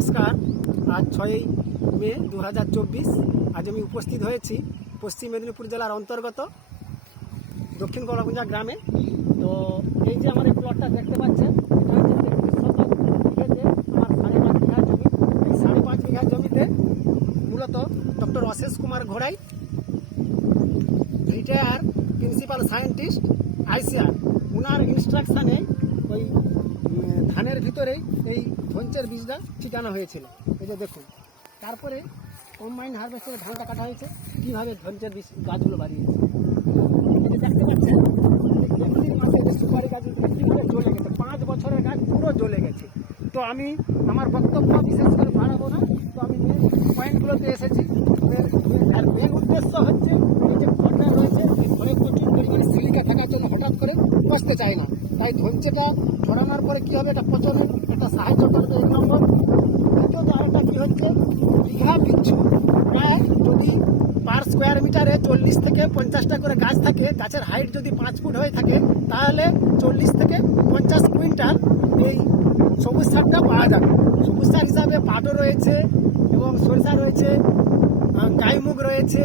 নমস্কার। আজ 6ই মে 2024। আজ আমি উপস্থিত হয়েছি পশ্চিম মেদিনীপুর জেলার অন্তর্গত দক্ষিণ কলাকুঞ্জা গ্রামে। তো এই যে আমার এই প্লটটা দেখতে পাচ্ছেন, এটা হচ্ছে 33 শতক আমার 5.5 বিঘা জমি। এই 5.5 বিঘা জমিতে মূলত ডক্টর অশেষ কুমার ঘোড়াই, রিটায়ার প্রিন্সিপাল সায়েন্টিস্ট আইসিআর, ওনার ইনস্ট্রাকশানে ওই ধানের ভিতরেই এই ধনচের বীজটা ঠিকানা হয়েছিল। এই যে দেখুন, তারপরে কম্বাইন হারভেস্টারে ধানটা কাটা হয়েছে, কীভাবে ধনচের বীজ গাছগুলো বাড়িয়েছে। এই যে দেখতে পাচ্ছেন, এপ্রিল মাসে যে সুপারি গাছগুলো কীভাবে জ্বলে গেছে, 5 বছরের গাছ পুরো জ্বলে গেছে। তো আমি আমার বক্তব্য বিশেষ করে বাড়াবো না, তো আমি মেন পয়েন্টগুলোতে এসেছি। আর মেন উদ্দেশ্য হচ্ছে এই যে ঘরটা রয়েছে, এই ঘরে প্রচুর পরিমাণে সিলিকা থাকার জন্য হঠাৎ করে বসতে চায় না। তাই ধনচেটা ছড়ানোর পরে কী হবে, এটা পচনের একটা সাহায্য করবে 1 নম্বর। দ্বিতীয়ত আরেকটা কী হচ্ছে, বিঘা পিছু প্রায় যদি পার স্কোয়ার মিটারে 40 থেকে 50টা করে গাছ থাকে, গাছের হাইট যদি 5 ফুট হয়ে থাকে, তাহলে 40 থেকে 50 কুইন্টাল এই সবুজ সারটা পাওয়া যাবে। সবুজ সার হিসাবে পাটও রয়েছে এবং সরিষা রয়েছে, গাইমুগ রয়েছে,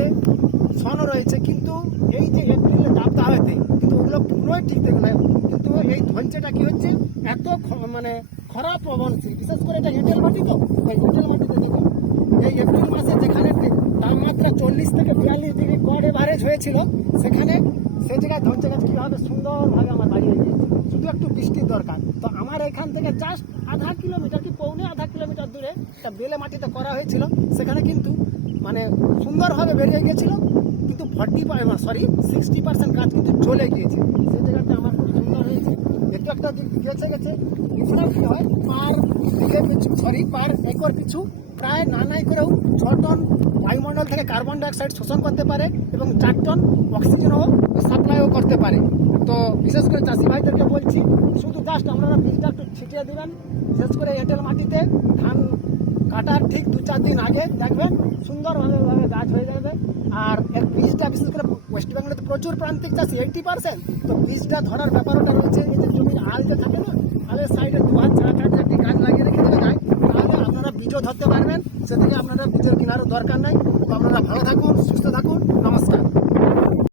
সনও রয়েছে। কিন্তু এই যে এপ্রিলে দাবদাহতে কিন্তু ওগুলো পুরোই ঠিক দেখবে। কিন্তু এই ধনচেটা কী হচ্ছে, এত মানে খরা প্রবণশীল, বিশেষ করে এটা এঁটেল মাটি। তো ওই এঁটেল মাটিতে দেখুন, এই এপ্রিল মাসে যেখানে তাপমাত্রা 40 থেকে 42 ডিগ্রি গড় এভারেজ হয়েছিল, সেখানে সেই জায়গায় ধনচে গাছ কীভাবে সুন্দরভাবে আমার বাড়িয়ে গিয়েছে। শুধু একটু বৃষ্টির দরকার। তো আমার এখান থেকে জাস্ট আধা কিলোমিটার কি পৌনে আধা কিলোমিটার দূরে একটা বেলে মাটিতে করা হয়েছিল, সেখানে কিন্তু মানে সুন্দরভাবে বেরিয়ে গিয়েছিল। কিন্তু 60% গাছ কিন্তু চলে গিয়েছে। সেই জায়গাটা আমার খুব সুন্দর হয়েছে। একটু একটা গেছে এছাড়া কী হয়, পার একর পিছু প্রায় নাই করেও 6 টন বায়ুমণ্ডল থেকে কার্বন ডাইঅক্সাইড শোষণ করতে পারে এবং 4 টন অক্সিজেনও সাপ্লাইও করতে পারে। তো বিশেষ করে চাষি ভাইদেরকে বলছি, শুধু জাস্ট আপনারা বীজটা একটু ছিটিয়ে দেবেন। বিশেষ করে এঁটেল মাটিতে ধান কাটার ঠিক 2-4 দিন আগে দেখবেন সুন্দরভাবে গাছ হয়ে যাবে। আর এর বীজটা বিশেষ করে ওয়েস্ট বেঙ্গলে প্রচুর প্রান্তিক চাষি 80%। তো বীজটা ধরার ব্যাপারটা রয়েছে, এই যে জমির আলটা থাকে না, আলের সাইডে 2 হাত ছাড়া একটি গাছ লাগিয়ে রেখে দেওয়া যায়, তাহলে আপনারা বীজও ধরতে পারবেন। সেদিকে আপনারা বীজের কেনারও দরকার নাই। তো আপনারা ভালো থাকুন, সুস্থ থাকুন। নমস্কার।